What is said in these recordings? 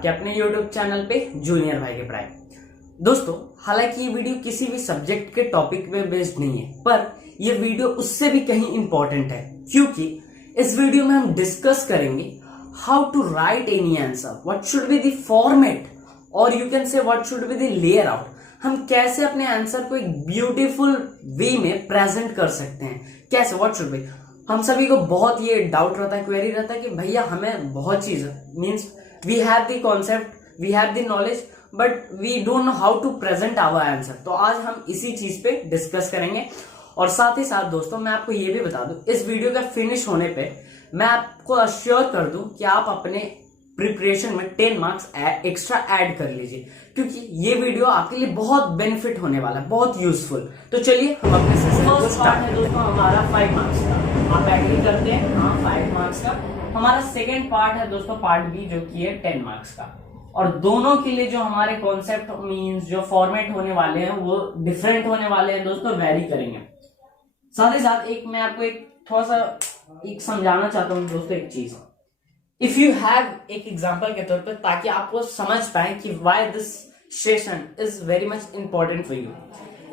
आपके अपने YouTube channel पे जूनियर भाई के प्राइम। दोस्तों, हालांकि ये वीडियो किसी भी सब्जेक्ट के टॉपिक पे बेस्ड नहीं है, पर ये वीडियो उससे भी कहीं इंपॉर्टेंट है, क्योंकि इस वीडियो में हम डिस्कस करेंगे how to write any answer, what should be the format, और you can say what should be the layout. हम कैसे अपने आंसर को एक ब्यूटीफुल वे में प्रेजेंट कर सकते हैं, कैसे, व्हाट शुड बी। हम सभी को बहुत ये डाउट रहता है, क्वेरी रहता है कि भैया हमें बहुत चीज means we have the concept, we have the knowledge, but we don't know how to present our answer. तो आज हम इसी चीज पे डिस्कस करेंगे। और साथ ही साथ दोस्तों, मैं आपको ये भी बता दूं, इस वीडियो का फिनिश होने पे मैं आपको अश्योर कर दूं कि आप अपने प्रिपरेशन में 10 मार्क्स एक्स्ट्रा ऐड कर लीजिए, क्योंकि ये वीडियो आपके लिए बहुत बेनिफिट होने वाला है, बहुत यूजफुल। तो चलिए हम अपने सेशन को स्टार्ट है दोस्तों, हमारा 5 मार्क्स का। आप एग्री करते हैं? हाँ, 5 मार्क्स का। हमारा सेकेंड पार्ट है दोस्तों, पार्ट बी, जो कि है 10 मार्क्स का। और दोनों के लिए जो हमारे कॉन्सेप्ट मीन्स जो फॉर्मेट होने वाले हैं वो डिफरेंट होने वाले हैं दोस्तों, वेरी करेंगे। साथ ही साथ एक मैं आपको एक थोड़ा सा एक समझाना चाहता हूँ दोस्तों, एक चीज। इफ यू हैव एक एग्जांपल के तौर पर, ताकि आप वो समझ पाए कि why this session is very much important for you.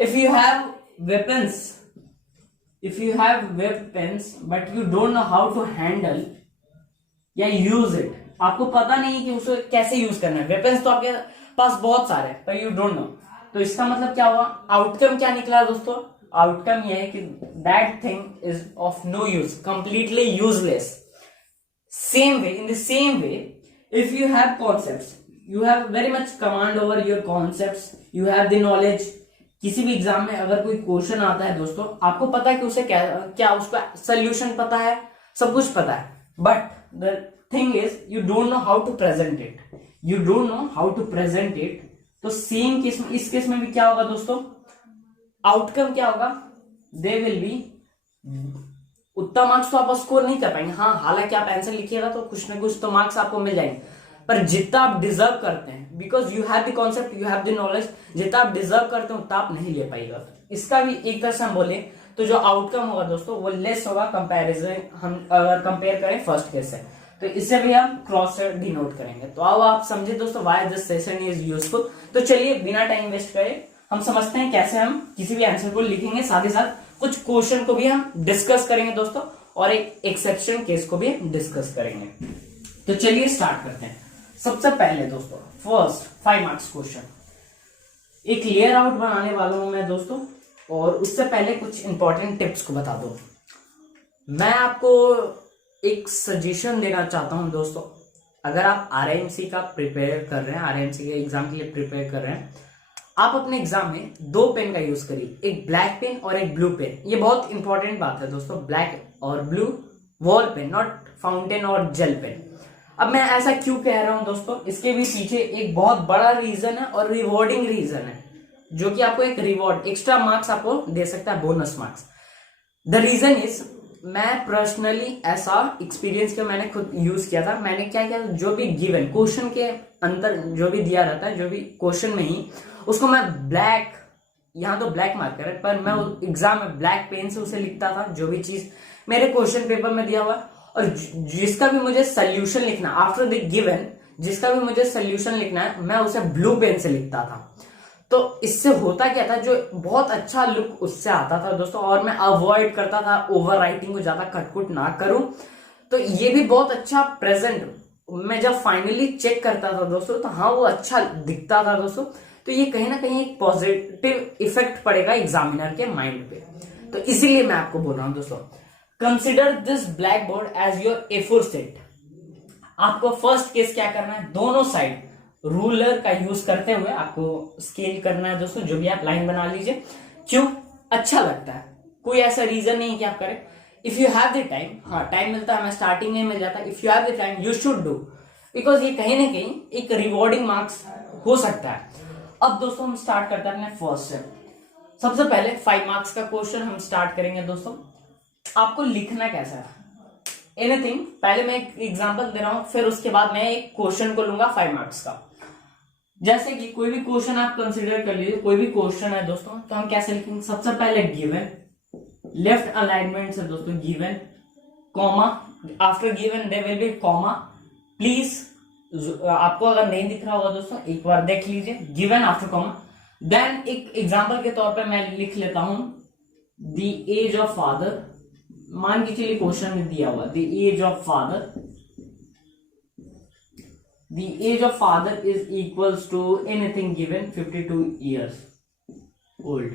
If you have weapons, if you have weapons but you don't know how to handle या use it, आपको पता नहीं कि उसे कैसे यूज करना है। वेपन्स तो आपके पास बहुत सारे हैं, पर you don't know, तो इसका मतलब क्या हुआ, आउटकम क्या निकला दोस्तों? आउटकम यह है कि that thing is of no use, completely useless. Same way, in the same way, if you have concepts, you have very much command over your concepts, you have the knowledge. किसी भी exam में अगर कोई question आता है दोस्तों, आपको पता है कि उसे क्या उसका सोल्यूशन पता है, सब कुछ पता है, but the thing is you don't know how to present it, you don't know how to present it. तो सेम केस में, इस केस में भी क्या होगा दोस्तों, आउटकम क्या होगा, दे विल बी, उतना मार्क्स तो आप स्कोर नहीं कर पाएंगे। हाँ, हालांकि आप आंसर लिखिएगा तो कुछ ना कुछ तो मार्क्स आपको मिल जाएंगे, पर जितना आप डिजर्व करते हैं, because you have the concept, you have the knowledge, जितना आप डिजर्व करते हो उतना आप नहीं ले पाएगा। इसका भी एक तरह से हम बोले तो जो आउटकम होगा दोस्तों वो लेस होगा कंपैरिजन, हम अगर कंपेयर करें फर्स्ट केस से, तो इससे भी हम क्रॉस से डिनोट करेंगे। तो अब आप समझे दोस्तों why this session is useful. तो चलिए बिना टाइम वेस्ट करे हम समझते हैं कैसे हम किसी भी आंसर को लिखेंगे। साथ ही साथ कुछ क्वेश्चन को भी हम डिस्कस करेंगे दोस्तों, और एक एक्सेप्शन केस को भी डिस्कस करेंगे। तो चलिए स्टार्ट करते हैं। सबसे पहले दोस्तों, फर्स्ट 5 मार्क्स क्वेश्चन, एक लेयर आउट बनाने वाला हूं मैं दोस्तों, और उससे पहले कुछ इंपॉर्टेंट टिप्स को बता दूं। मैं आपको एक सजेशन देना चाहता हूं दोस्तों, अगर आप आरएमसी का प्रिपेयर कर रहे हैं, आरएमसी के एग्जाम के लिए प्रिपेयर कर रहे हैं, आप अपने एग्जाम में 2 पेन का यूज करिए, एक ब्लैक पेन और एक ब्लू पेन। ये बहुत इंपॉर्टेंट बात है दोस्तों, ब्लैक और blue ball pen, not fountain और जेल पेन। अब मैं ऐसा क्यों कह रहा हूं दोस्तों, इसके भी पीछे एक बहुत बड़ा रीजन है और रिवॉर्डिंग रीजन है, जो कि आपको एक रिवॉर्ड, एक्स्ट्रा मार्क्स आपको दे सकता है, bonus marks. The reason is, मैं पर्सनली ऐसा एक्सपीरियंस किया, मैंने खुद यूज किया था। मैंने क्या किया, जो भी गिवन क्वेश्चन के अंदर जो भी दिया रहता है, जो भी क्वेश्चन में ही, उसको मैं ब्लैक, यहाँ तो ब्लैक मार्कर है, पर मैं एग्जाम में ब्लैक पेन से उसे लिखता था, जो भी चीज मेरे क्वेश्चन पेपर में दिया हुआ, और जिसका भी मुझे सोल्यूशन लिखना आफ्टर द गिवन, जिसका भी मुझे सोल्यूशन लिखना है, मैं उसे ब्लू पेन से लिखता था। तो इससे होता क्या था, जो बहुत अच्छा लुक उससे आता था दोस्तों, और मैं अवॉइड करता था ओवर राइटिंग को, ज्यादा कटकुट ना करूं। तो ये भी बहुत अच्छा प्रेजेंट, मैं जब फाइनली चेक करता था दोस्तों, तो हाँ वो अच्छा दिखता था दोस्तों। तो ये कहीं ना कहीं एक पॉजिटिव इफेक्ट पड़ेगा एग्जामिनर के माइंड पे। तो इसीलिए मैं आपको बोल रहा हूं दोस्तों, consider this blackboard as your A4 set. आपको फर्स्ट केस क्या करना है, दोनों साइड रूलर का यूज करते हुए आपको स्केल करना है दोस्तों, जो भी आप लाइन बना लीजिए। क्यों? अच्छा लगता है, कोई ऐसा रीजन नहीं है कि आप करें। If you have the time, हाँ टाइम मिलता है, हमें स्टार्टिंग में मिल जाता है, if you have the time you should do, because ये कहीं ना कहीं एक रिवॉर्डिंग मार्क्स हो सकता है। अब दोस्तों हम स्टार्ट करते हैं अपने फर्स्ट से। सबसे पहले 5 मार्क्स का क्वेश्चन हम स्टार्ट करेंगे दोस्तों। आपको लिखना कैसा है, एनीथिंग, पहले मैं एक एग्जांपल दे रहा हूं, फिर उसके बाद मैं एक क्वेश्चन को लूंगा 5 मार्क्स का। जैसे कि कोई भी क्वेश्चन आप कंसीडर कर लीजिए, कोई भी क्वेश्चन है दोस्तों, तो हम कैसे लिखेंगे, सबसे पहले गिवन, लेफ्ट अलाइनमेंट से दोस्तों given, comma, after given there will be comma, please, आपको अगर नहीं दिख रहा होगा दोस्तों एक बार देख लीजिए, गिवन आफ्टर कॉमा। देन एक एग्जांपल के तौर पे मैं लिख लेता हूं द एज ऑफ फादर, मान के चलिए क्वेश्चन में दिया हुआ the age of father, the age of father is equals to anything given 52 years old.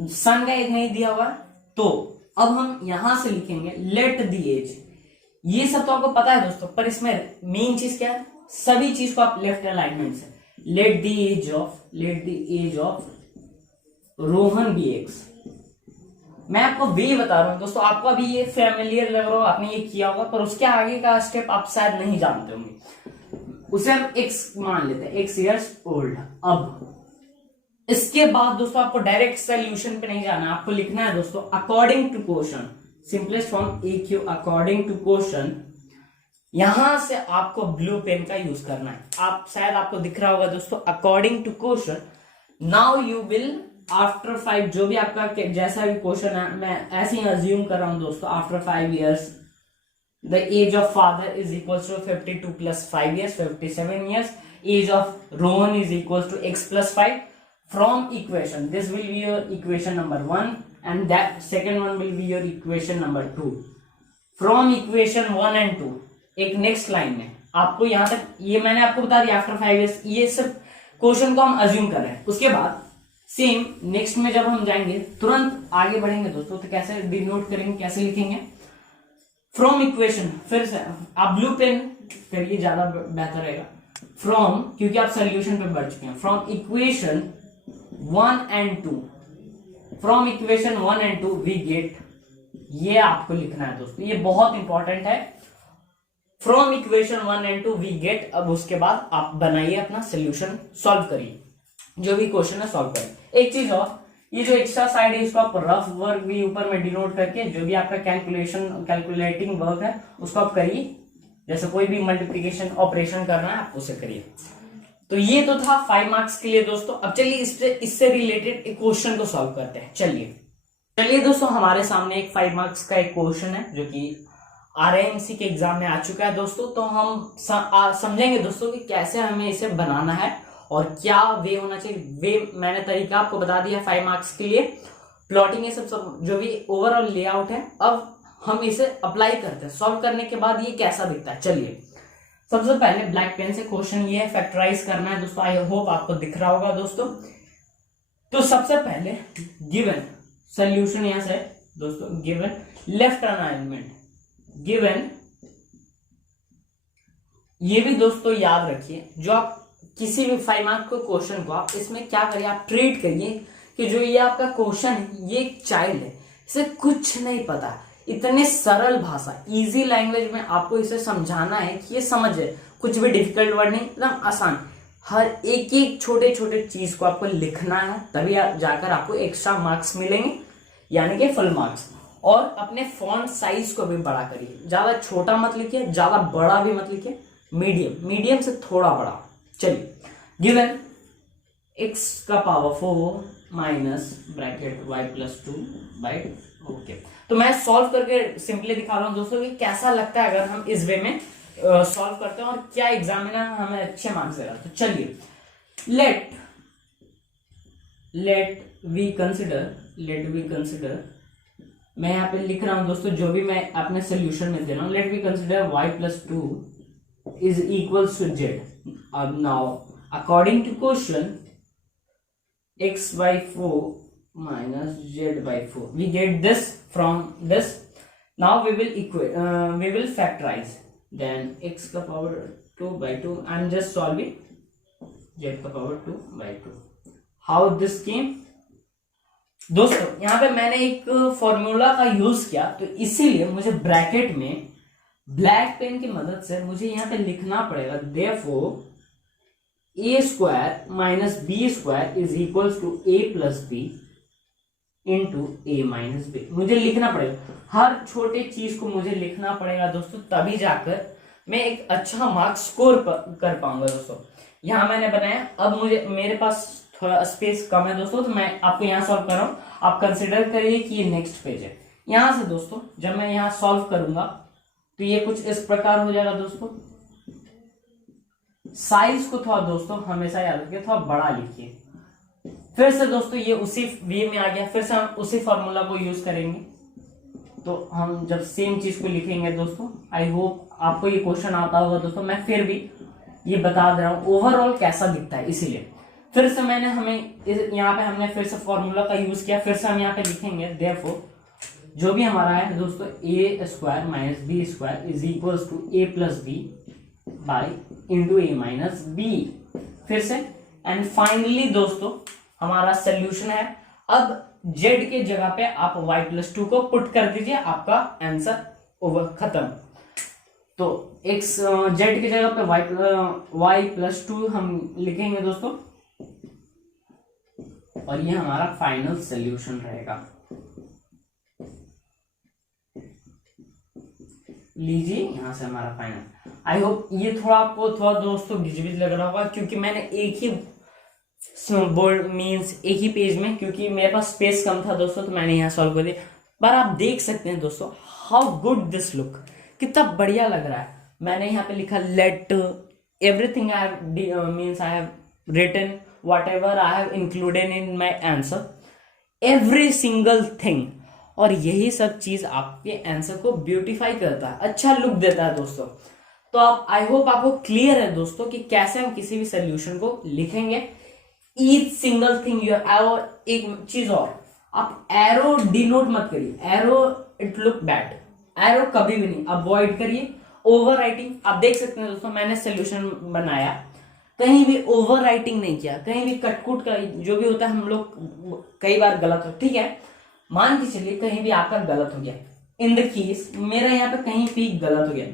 Son का एज नहीं दिया हुआ, तो अब हम यहां से लिखेंगे लेट द एज। ये सब तो आपको पता है दोस्तों, पर इसमें मेन चीज क्या है, सभी चीज को आप लेफ्ट अलाइनमेंट से let the age of Rohan be X. मैं आपको वे बता रहा हूं दोस्तों, आपको अभी ये फैमिलियर लग रहा हो, आपने ये किया होगा, पर उसके आगे का स्टेप आप शायद नहीं जानते होंगे। उसे हम एक्स मान लेते हैं, एक्स ईयर्स ओल्ड। अब इसके बाद दोस्तों आपको डायरेक्ट सोल्यूशन पे नहीं जाना, आपको लिखना है दोस्तों according to question, simplest form AQ according to question. यहां से आपको ब्लू पेन का यूज करना है। आप शायद आपको दिख रहा होगा दोस्तों according to question. Now you will after 5, जो भी आपका जैसा भी क्वेश्चन है, मैं ऐसे ही अज्यूम कर रहा हूं दोस्तों, after 5 years the age of father is equal to 52 plus 5 years 57 years, age of Rohan is equal to x plus 5। From equation, this will be your equation number 1 and that second one will be your equation number 2. From equation 1 and 2 एक next line में आपको यहां तक, ये मैंने आपको बता दिया आफ्टर 5 years, ये सब क्वेश्चन को हम अज्यूम कर रहे हैं। उसके बाद सेम नेक्स्ट में जब हम जाएंगे तुरंत आगे बढ़ेंगे दोस्तों, तो कैसे डिनोट करेंगे, कैसे लिखेंगे, फ्रॉम इक्वेशन। फिर से आप ब्लू पेन करिए, ज्यादा बेहतर रहेगा। फ्रॉम, क्योंकि आप सोल्यूशन पे बढ़ चुके हैं, from equation 1 and 2, from equation 1 and 2 we get, ये आपको लिखना है दोस्तों, ये बहुत इंपॉर्टेंट है। From equation 1 and 2 we get. अब उसके बाद आप बनाइए अपना सोल्यूशन, सॉल्व करिए, जो भी क्वेश्चन है सॉल्व करिए। एक चीज और, ये जो एक्स्ट्रा साइड है इसको आप रफ वर्क भी ऊपर में डिनोट करके, जो भी आपका कैलकुलेटिंग वर्क है उसको आप करिए, जैसे कोई भी मल्टीप्लिकेशन ऑपरेशन करना है आप उसे करिए। तो ये तो था 5 मार्क्स के लिए दोस्तों। अब चलिए इससे रिलेटेड एक क्वेश्चन को सॉल्व करते हैं। चलिए दोस्तों, हमारे सामने एक 5 मार्क्स का एक क्वेश्चन है जो कि RIMC के एग्जाम में आ चुका है दोस्तों। तो हम समझेंगे दोस्तों कि कैसे हमें इसे बनाना है और क्या वे होना चाहिए। वे मैंने तरीका आपको बता दिया 5 मार्क्स के लिए, प्लॉटिंग, ये सब जो भी ओवरऑल लेआउट है। अब हम इसे अप्लाई करते हैं, सॉल्व करने के बाद ये कैसा दिखता है। चलिए, सबसे पहले ब्लैक पेन से क्वेश्चन ये है, फैक्टराइज करना है दोस्तों। आई होप आपको दिख रहा होगा दोस्तों। तो सबसे पहले गिवन सोल्यूशन यहां से दोस्तों, गिवन लेफ्ट अलाइनमेंट, गिवन, ये भी दोस्तों याद रखिए, जो आप किसी भी 5 मार्क के क्वेश्चन को आप इसमें क्या करिए, आप ट्रीट करिए कि जो ये आपका क्वेश्चन है ये एक चाइल्ड है, इसे कुछ नहीं पता, इतने सरल भाषा, इजी लैंग्वेज में आपको इसे समझाना है कि ये समझे, कुछ भी डिफिकल्ट वर्ड नहीं, एकदम आसान। हर एक छोटे छोटे चीज को आपको लिखना है, तभी जाकर आपको एक्स्ट्रा मार्क्स मिलेंगे, यानी कि फुल मार्क्स। और अपने फॉन्ट साइज को भी बड़ा करिए, ज्यादा छोटा मत लिखिए, ज्यादा बड़ा भी मत लिखिए, मीडियम से थोड़ा बड़ा। चलिए, गिवन x का power 4 minus bracket y plus 2 by, okay. तो मैं सॉल्व करके सिंपली दिखा रहा हूं दोस्तों कि कैसा लगता है अगर हम इस वे में सॉल्व करते हैं और क्या एग्जामिनर हमें अच्छे मार्क्स देगा। तो चलिए, लेट वी कंसिडर, मैं यहाँ पे लिख रहा हूं दोस्तों, जो भी मैं अपने सोल्यूशन में दे रहा हूं, let we consider y plus 2 is equals to z। अब now according to question x by 4 minus z by 4, we get this from this. Now we will factorize, then x का power 2 by 2, I'm just solving z का power 2 by 2. How this came? दोस्तों यहाँ पे मैंने एक formula का use किया, तो इसीलिए मुझे ब्रैकेट में ब्लैक पेन की मदद से मुझे यहाँ पे लिखना पड़ेगा, therefore a square minus B square is equal to a plus B into A minus B. मुझे लिखना पड़ेगा, हर छोटे चीज को मुझे लिखना पड़ेगा दोस्तों, तभी जाकर मैं एक अच्छा मार्क्स स्कोर कर पाऊंगा दोस्तों। यहां मैंने बनाया, अब मेरे पास थोड़ा स्पेस कम है दोस्तों, तो मैं आपको यहाँ सॉल्व कर रहा हूँ। आप कंसिडर करिए कि ये नेक्स्ट पेज है। यहां से दोस्तों जब मैं यहाँ सॉल्व करूंगा तो ये कुछ इस प्रकार हो जाएगा दोस्तों, साइज को थोड़ा दोस्तों हमेशा याद रखिए, थोड़ा बड़ा लिखिए। फिर से दोस्तों ये उसी वे में आ गया, फिर से हम उसी फॉर्मूला को यूज करेंगे। तो हम जब सेम चीज को लिखेंगे दोस्तों, आई होप आपको ये क्वेश्चन आता होगा दोस्तों, मैं फिर भी ये बता दे रहा हूँ ओवरऑल कैसा दिखता है। इसीलिए फिर से मैंने यहाँ पे हमने फिर से फॉर्मूला का यूज किया। फिर से हम यहाँ पे लिखेंगे देयरफॉर जो भी हमारा है दोस्तों A square minus B square is equals to A plus B by into A minus B. फिर से एंड फाइनली दोस्तों हमारा सोल्यूशन है। अब z के जगह पे आप y प्लस 2 को पुट कर दीजिए, आपका आंसर ओवर खत्म। तो x z की जगह पे y प्लस 2 हम लिखेंगे दोस्तों, और ये हमारा फाइनल सोल्यूशन रहेगा। लीजिए यहां से हमारा फाइनल। आई होप ये थोड़ा आपको थोड़ा दोस्तों गिजबिज लग रहा होगा, क्योंकि मैंने एक ही बोर्ड मीन्स एक ही पेज में, क्योंकि मेरे पास स्पेस कम था दोस्तों, तो मैंने यहाँ सॉल्व कर दिया। पर आप देख सकते हैं दोस्तों हाउ गुड दिस लुक, कितना बढ़िया लग रहा है। मैंने यहाँ पे लिखा let everything I have means I have written whatever I have included in my answer, every single thing. और यही सब चीज आपके आंसर को ब्यूटीफाई करता है, अच्छा लुक देता है दोस्तों। तो आप आई होप आपको क्लियर है दोस्तों कि कैसे हम किसी भी सोल्यूशन को लिखेंगे। ईच सिंगल थिंग यू और एक चीज और, आप एरो डिनोट मत करिए, arrow it look bad, arrow कभी भी नहीं, अवॉइड करिए। ओवर राइटिंग आप देख सकते हैं दोस्तों, मैंने सोल्यूशन बनाया, कहीं भी ओवर राइटिंग नहीं किया, कहीं भी कटकुट का जो भी होता है हम लोग कई बार गलत हो, ठीक है, मान के चलिए कहीं भी आपका गलत हो गया, इन द केस मेरा यहाँ पे कहीं भी गलत हो गया,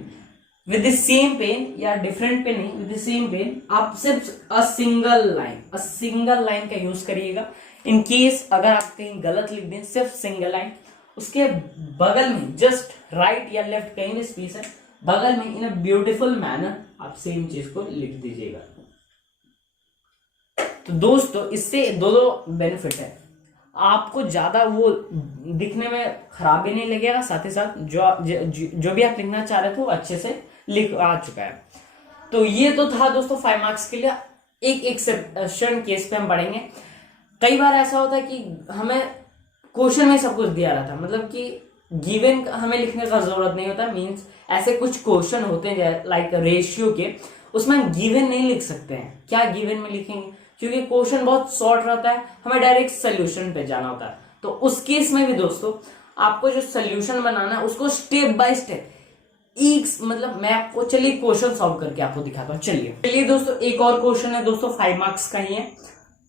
विद द सेम पेन या डिफरेंट पेन नहीं, विद द सेम पेन आप सिर्फ अ सिंगल लाइन का यूज करिएगा। इन केस अगर आप कहीं गलत लिख दें, सिर्फ सिंगल लाइन, उसके बगल में जस्ट राइट या लेफ्ट कहीं भी स्पेस है, बगल में इन अ ब्यूटीफुल मैनर आप सेम चीज को लिख दीजिएगा। तो दोस्तों इससे दो बेनिफिट है, आपको ज्यादा वो दिखने में खराब भी नहीं लगेगा, साथ ही साथ जो भी आप लिखना चाह रहे थे वो अच्छे से लिख आ चुका है। तो ये तो था दोस्तों 5 मार्क्स के लिए। एक एक्सेप्शन केस पे हम बढ़ेंगे। कई बार ऐसा होता है कि हमें क्वेश्चन में सब कुछ दिया रहता है, मतलब कि गिवन हमें लिखने का जरूरत नहीं होता, मींस ऐसे कुछ क्वेश्चन होते हैं लाइक रेशियो के, उसमें हम गिवन नहीं लिख सकते हैं। क्या गिवन में लिखेंगे, क्योंकि क्वेश्चन बहुत शॉर्ट रहता है, हमें डायरेक्ट सोल्यूशन पे जाना होता है। तो उस केस में भी दोस्तों आपको जो सोल्यूशन बनाना है उसको स्टेप बाय स्टेप मतलब मैं आपको चलिए क्वेश्चन सॉल्व करके आपको दिखाता हूँ। चलिए दोस्तों एक और क्वेश्चन है दोस्तों, 5 मार्क्स का ही है।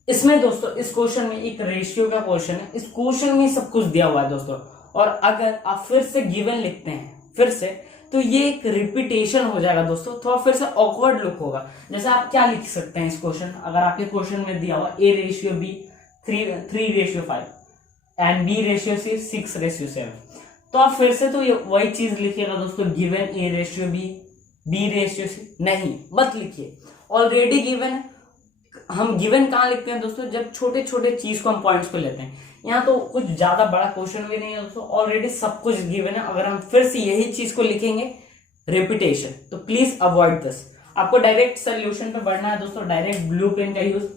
इसमें दोस्तों इस क्वेश्चन में एक रेशियो का क्वेश्चन है, इस क्वेश्चन में सब कुछ दिया हुआ है दोस्तों, और अगर आप फिर से गिवन लिखते हैं फिर से, तो ये एक रिपीटेशन हो जाएगा दोस्तों, थोड़ा फिर से ऑकवर्ड लुक होगा। जैसे आप क्या लिख सकते हैं इस क्वेश्चन, अगर आपके क्वेश्चन में दिया हुआ A ratio B 3:5 and B ratio C 6:7, तो आप फिर से तो ये वही चीज लिखिएगा दोस्तों, given A ratio B ratio C, नहीं मत लिखिए, ऑलरेडी गिवन है। हम गिवन कहाँ लिखते हैं दोस्तों, जब छोटे छोटे चीज को हम पॉइंट्स को लेते हैं। यहाँ तो कुछ ज्यादा बड़ा क्वेश्चन भी नहीं है दोस्तों, ऑलरेडी सब कुछ गिवन है। अगर हम फिर से यही चीज को लिखेंगे रिपीटेशन, तो प्लीज अवॉइड दिस। आपको डायरेक्ट सोल्यूशन पे बढ़ना है दोस्तों, डायरेक्ट ब्लू पेन का यूज।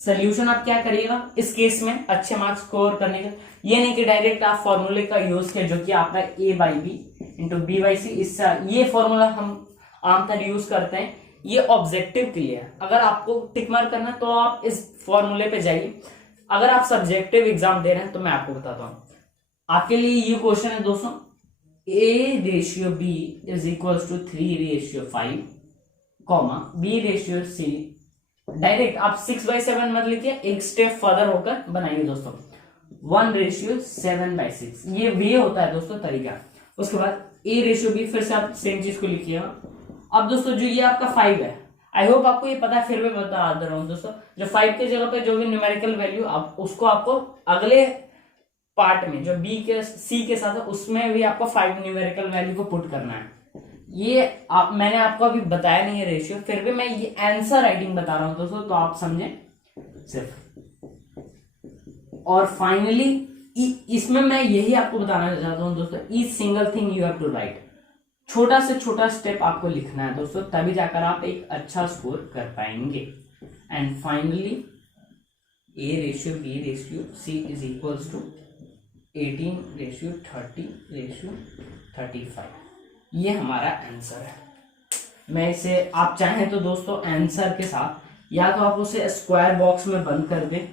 सोल्यूशन आप क्या करिएगा इस केस में अच्छे मार्क्स स्कोर करने के, ये नहीं कि डायरेक्ट आप फॉर्मूले का यूज किया जो कि आपका A/B इंटू B/C, इससे ये फॉर्मूला हम आमतौर यूज करते हैं, ये ऑब्जेक्टिव के लिए है। अगर आपको टिक मार्क करना है तो आप इस फॉर्मूले पे जाइए। अगर आप सब्जेक्टिव एग्जाम दे रहे हैं तो मैं आपको बताता हूं, आपके लिए ये क्वेश्चन है दोस्तों, A ratio B is equal to 3:5 B ratio C। Direct आप 6/7 मत लिखिए, एक स्टेप फर्दर होकर बनाइए दोस्तों, 1:7/6, ये वे होता है दोस्तों तरीका। उसके बाद A रेशियो B, फिर से आप सेम चीज को लिखिएगा। अब दोस्तों जो ये आपका 5 है, आई होप आपको ये पता है, फिर भी बता दे रहा हूं दोस्तों, जो 5 के जगह पे जो भी न्यूमेरिकल वैल्यू आप उसको आपको अगले पार्ट में जो B के C के साथ है उसमें भी आपको 5 न्यूमेरिकल वैल्यू को पुट करना है। ये मैंने आपको अभी बताया नहीं है रेशियो, फिर भी मैं ये आंसर राइटिंग बता रहा हूं दोस्तों, तो आप समझे सिर्फ। और फाइनली इसमें मैं यही आपको बताना चाहता हूं दोस्तों, each single thing you have to write, छोटा से छोटा स्टेप आपको लिखना है दोस्तों, तभी जाकर आप एक अच्छा स्कोर कर पाएंगे। And finally A ratio B ratio C is equals to 18 ratio 30 ratio 35, ये हमारा आंसर है। मैं इसे, आप चाहें तो दोस्तों आंसर के साथ या तो आप उसे स्क्वायर बॉक्स में बंद कर दें,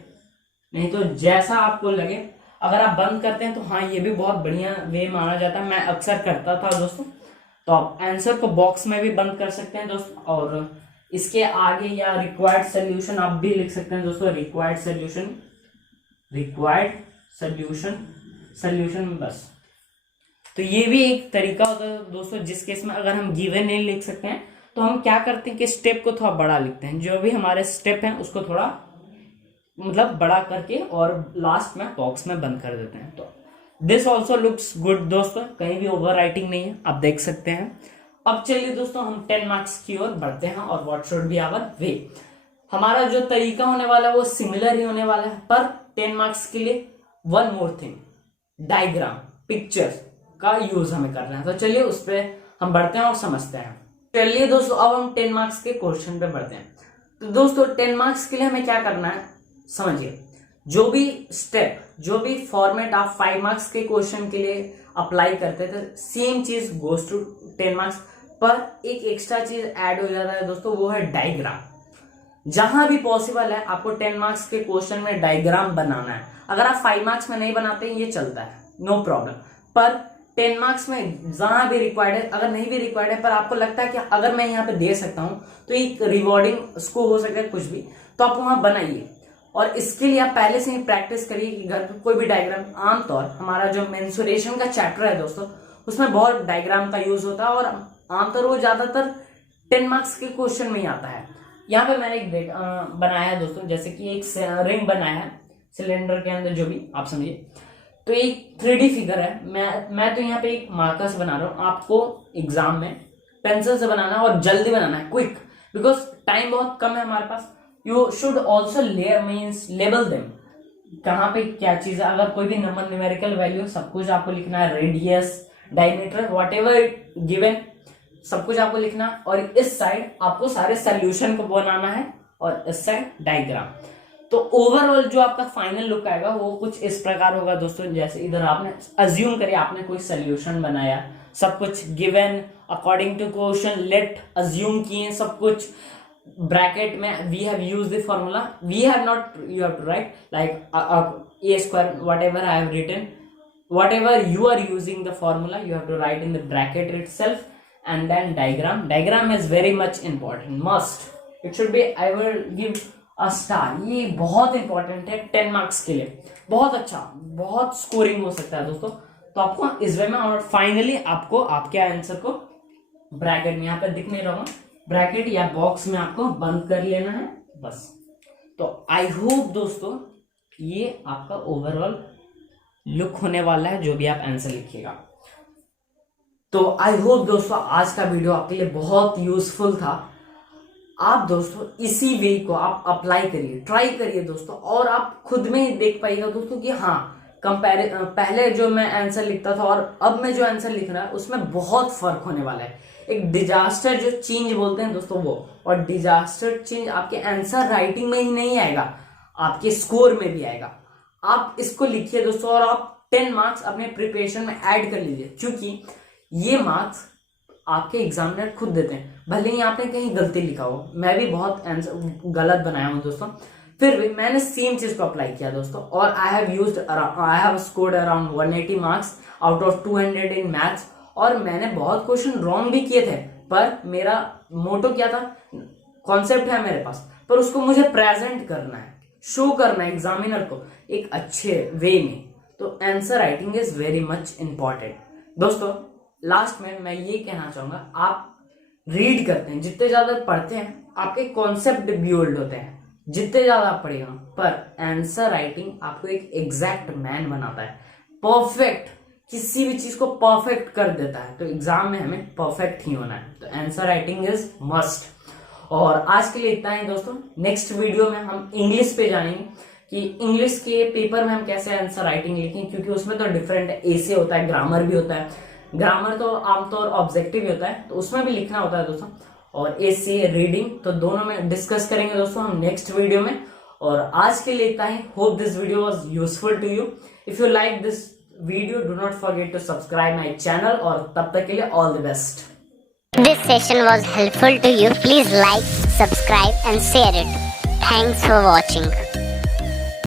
नहीं तो जैसा आपको लगे। अगर आप बंद करते हैं तो हाँ, ये भी बहुत बढ़िया वे माना जाता है, मैं अक्सर करता था दोस्तों। तो आप आंसर को बॉक्स में भी बंद कर सकते हैं दोस्तों, और इसके आगे या रिक्वायर्ड सोल्यूशन आप भी लिख सकते हैं दोस्तों। रिक्वायर्ड सोल्यूशन बस। तो ये भी एक तरीका होता है दोस्तों, जिस केस में अगर हम गिवन नहीं लिख सकते हैं तो हम क्या करते हैं कि स्टेप को थोड़ा बड़ा लिखते हैं। जो भी हमारे स्टेप हैं उसको थोड़ा मतलब बड़ा करके और लास्ट में बॉक्स में बंद कर देते हैं। तो दिस ऑल्सो लुक्स गुड दोस्तों, कहीं भी ओवर राइटिंग नहीं है, आप देख सकते हैं। अब चलिए दोस्तों हम 10 मार्क्स की ओर बढ़ते हैं, और what should be our way. हमारा जो तरीका होने वाला है वो सिमिलर ही होने वाला है, पर 10 मार्क्स के लिए one more thing, diagram, picture का यूज हमें करना है। तो चलिए उस पर हम बढ़ते हैं और समझते हैं। चलिए दोस्तों अब हम 10 मार्क्स के क्वेश्चन पे बढ़ते हैं। तो दोस्तों 10 मार्क्स के लिए हमें क्या करना है समझिए। जो भी स्टेप, जो भी फॉर्मेट आप 5 मार्क्स के क्वेश्चन के लिए अप्लाई करते थे, सेम चीज गोज टू 10 मार्क्स, पर एक एक्स्ट्रा चीज ऐड हो जाता है दोस्तों, वो है डायग्राम। जहां भी पॉसिबल है आपको 10 मार्क्स के क्वेश्चन में डायग्राम बनाना है। अगर आप 5 मार्क्स में नहीं बनाते ये चलता है, नो प्रॉब्लम, पर 10 मार्क्स में जहां भी रिक्वायर्ड है, अगर नहीं भी रिक्वायर्ड है पर आपको लगता है कि अगर मैं यहाँ पे दे सकता हूं तो एक रिवॉर्डिंग उसको हो सकता है कुछ भी, तो आप वहां बनाइए। और इसके लिए आप पहले से ही प्रैक्टिस करिए कि घर पे कोई भी डायग्राम, आमतौर हमारा जो मेंसुरेशन का चैप्टर है दोस्तों उसमें बहुत डायग्राम का यूज होता है, और आमतौर वो ज्यादातर 10 मार्क्स के क्वेश्चन में ही आता है। यहाँ पे मैंने एक बनाया है दोस्तों, जैसे कि एक रिंग बनाया है सिलेंडर के अंदर, जो भी आप समझिए। तो एक 3D फिगर है, मैं तो यहाँ पे एक मार्कर से बना रहा हूँ। आपको एग्जाम में पेंसिल से बनाना है और जल्दी बनाना है, क्विक, बिकॉज टाइम बहुत कम है हमारे पास। You should also label them, कहाँ पे क्या चीज है। अगर कोई भी नंबर, न्यूमेरिकल वैल्यू, सब कुछ आपको लिखना है, radius, diameter, what ever given, सब कुछ आपको लिखना। और इस साइड आपको सारे सोल्यूशन को बनाना है, और इस साइड डायग्राम। तो ओवरऑल जो आपका फाइनल लुक आएगा वो कुछ इस प्रकार होगा दोस्तों। जैसे इधर आपने अज्यूम करिए आपने कोई सोल्यूशन बनाया, सब कुछ given according to question, let assume किए सब कुछ, ब्रैकेट में we have used the formula, we have not, you have to write like a square, whatever I have written, whatever you are using the formula you have to write in the bracket itself, and then diagram is very much important, must, it should be, I will give a star। ये बहुत important है 10 marks के लिए, बहुत अच्छा, बहुत scoring हो सकता है दोस्तों। तो आपको इस वे में, और फाइनली आपको आपके आंसर को ब्रैकेट में, यहाँ पे दिख नहीं रहा, ब्रैकेट या बॉक्स में आपको बंद कर लेना है बस। तो आई होप दोस्तों ये आपका ओवरऑल लुक होने वाला है जो भी आप आंसर लिखिएगा। तो आई होप दोस्तों आज का वीडियो आपके लिए बहुत यूजफुल था। आप दोस्तों इसी वे को आप अप्लाई करिए, ट्राई करिए दोस्तों, और आप खुद में ही देख पाइएगा दोस्तों कि हाँ पहले जो मैं आंसर लिखता था और अब मैं जो आंसर लिख रहा है उसमें बहुत फर्क होने वाला है। एक डिजास्टर जो चेंज बोलते हैं दोस्तों वो, और डिजास्टर चेंज आपके आंसर राइटिंग में ही नहीं आएगा, आपके स्कोर में भी आएगा। आप इसको लिखिए दोस्तों, और आप 10 मार्क्स अपने प्रिपरेशन में ऐड कर लीजिए, क्योंकि ये मार्क्स आपके एग्जामिनर खुद देते हैं। भले ही आपने कहीं गलती लिखा हो, मैं भी बहुत आंसर गलत बनाया हूं दोस्तों, फिर भी मैंने सेम चीज को अप्लाई किया दोस्तों, और I have scored around 180 marks out of 200 in maths. और मैंने बहुत क्वेश्चन रॉन्ग भी किए थे, पर मेरा मोटो क्या था, कॉन्सेप्ट है मेरे पास, पर उसको मुझे प्रेजेंट करना है, शो करना है एग्जामिनर को एक अच्छे वे में। तो answer writing is very much important दोस्तों। लास्ट में मैं ये कहना चाहूंगा, आप रीड करते हैं, जितने ज्यादा पढ़ते हैं आपके कॉन्सेप्ट बिल्ड होते हैं, जितने ज्यादा आप पढ़ेगा, पर आंसर राइटिंग आपको एक एग्जैक्ट मैन बनाता है, परफेक्ट, किसी भी चीज को परफेक्ट कर देता है। तो एग्जाम में हमें परफेक्ट ही होना है, तो आंसर राइटिंग इज मस्ट। और आज के लिए इतना ही दोस्तों। नेक्स्ट वीडियो में हम इंग्लिश पे जानेंगे कि इंग्लिश के पेपर में हम कैसे आंसर राइटिंग लिखें, क्योंकि उसमें तो डिफरेंट ऐसे होता है, ग्रामर भी होता है, ग्रामर तो आमतौर ऑब्जेक्टिव ही होता है, तो उसमें भी लिखना होता है दोस्तों। और एसी रीडिंग तो दोनों में डिस्कस करेंगे दोस्तों हम नेक्स्ट वीडियो में। और आज के लिए इतना ही। Hope this video was useful to you. If you like this video, do not forget to subscribe my channel. और तब तक के लिए all the best. This session was helpful to you. Please like, subscribe and share it. Thanks for watching.